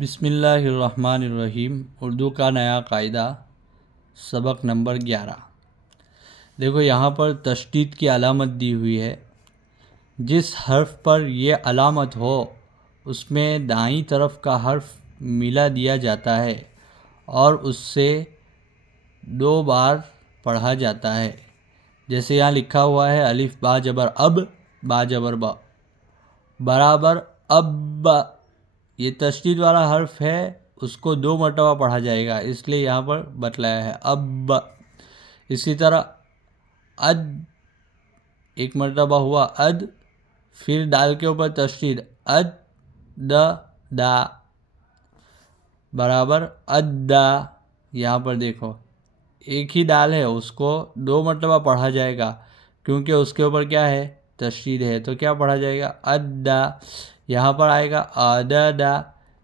بسم اللہ الرحمن الرحیم۔ اردو کا نیا قاعدہ، سبق نمبر 11۔ دیکھو یہاں پر تشدید کی علامت دی ہوئی ہے۔ جس حرف پر یہ علامت ہو اس میں دائیں طرف کا حرف ملا دیا جاتا ہے اور اس سے 2 بار پڑھا جاتا ہے۔ جیسے یہاں لکھا ہوا ہے الف با جبر اب، با جبر با، برابر اب۔ یہ تشدید والا حرف ہے، اس کو 2 مرتبہ پڑھا جائے گا، اس لیے یہاں پر بتلایا ہے اب۔ اسی طرح اد، 1 مرتبہ ہوا اد، پھر دال کے اوپر تشدید اد دا، برابر ادا۔ یہاں پر دیکھو ایک ہی دال ہے، اس کو 2 مرتبہ پڑھا جائے گا کیونکہ اس کے اوپر کیا ہے؟ تشدید ہے، تو کیا پڑھا جائے گا؟ ادا۔ یہاں پر آئے گا ادا،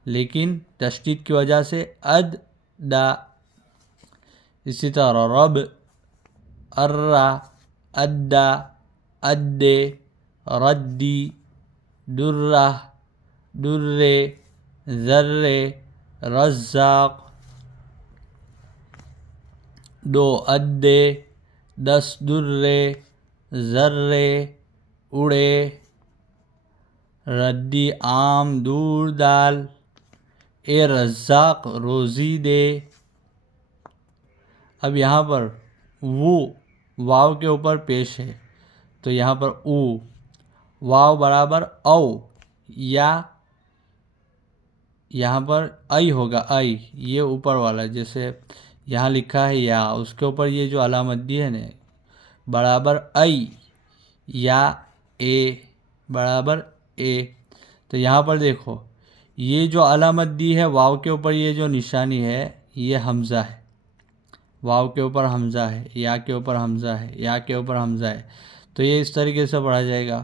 لیکن تشدید کی وجہ سے ادا۔ اسی طرح رب، ارا، ادا، ادے، ردی، درہ، درے، ذرے، رزاق، 2 ادے، 10 درے، ذرے، اڑے، ردی عام، دور دال، اے رزاق روزی دے۔ اب یہاں پر واو کے اوپر پیش ہے، تو یہاں پر واو برابر او، یا یہاں پر ای ہوگا، ای یہ اوپر والا، جیسے یہاں لکھا ہے یا، اس کے اوپر یہ جو علامت دی ہے نا، برابر ای یا اے، برابر اے۔ تو یہاں پر دیکھو یہ جو علامت دی ہے واو کے اوپر، یہ جو نشانی ہے یہ حمزہ ہے، واو کے اوپر حمزہ ہے، یا کے اوپر حمزہ ہے، یا کے اوپر حمزہ ہے، تو یہ اس طریقے سے پڑھا جائے گا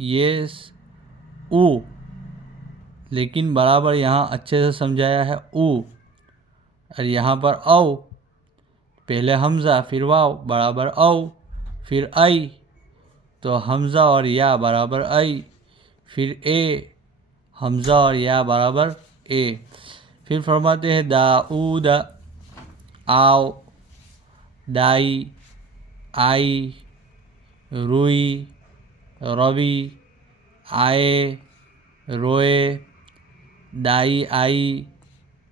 یہ او، لیکن برابر یہاں اچھے سے سمجھایا ہے اور یہاں پر او، پہلے حمزہ پھر واو برابر او، پھر ای، تو حمزہ اور یا برابر ای، پھر اے، حمزہ اور یا برابر اے۔ پھر فرماتے ہیں داؤد، آو، دائی، آئی، روئی، روی، آئے، روئے، دائی آئی،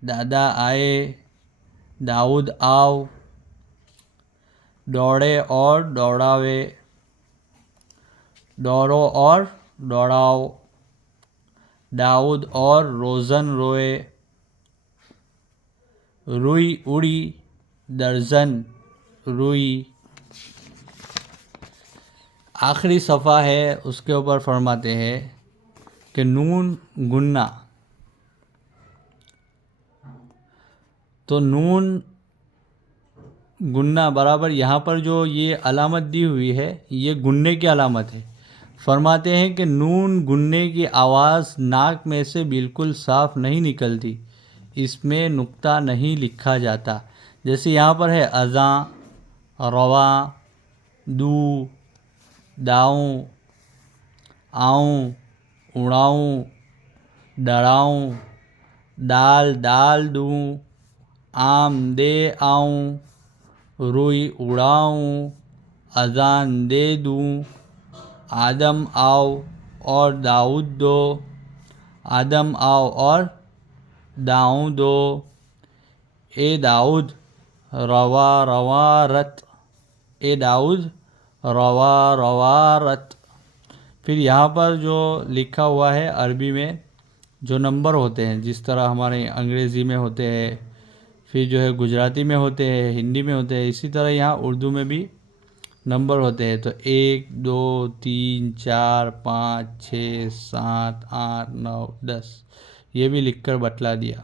دادا آئے، داؤد آو، دوڑے اور دوڑاوے، دوڑو اور دوڑاؤ، داؤد اور روزن روئے، روئی اڑی، درزن روئی۔ آخری صفحہ ہے، اس کے اوپر فرماتے ہیں کہ نون گننا، تو نون گننا برابر یہاں پر جو یہ علامت دی ہوئی ہے یہ گننے کی علامت ہے۔ فرماتے ہیں کہ نون گننے کی آواز ناک میں سے بالکل صاف نہیں نکلتی، اس میں نقطہ نہیں لکھا جاتا۔ جیسے یہاں پر ہے اذاں، رواں، دو، داؤں، آؤں، اڑاؤں، ڈراؤں، دال دوں، آم دے آؤں، روئی اڑاؤں، اذان دے دوں، آدم آؤ اور داؤد دو، آدم آؤ اور داؤں دو، اے داؤد روا روا رت، اے داؤد روا روا رت۔ پھر یہاں پر جو لکھا ہوا ہے عربی میں جو نمبر ہوتے ہیں، جس طرح ہمارے انگریزی میں ہوتے ہیں، پھر جو ہے گجراتی میں ہوتے ہیں، ہندی میں ہوتے ہیں، اسی طرح یہاں اردو میں بھی نمبر ہوتے ہیں۔ تو 1 2 3 4 5 6 7 8 9 10 یہ بھی لکھ کر بتلا دیا۔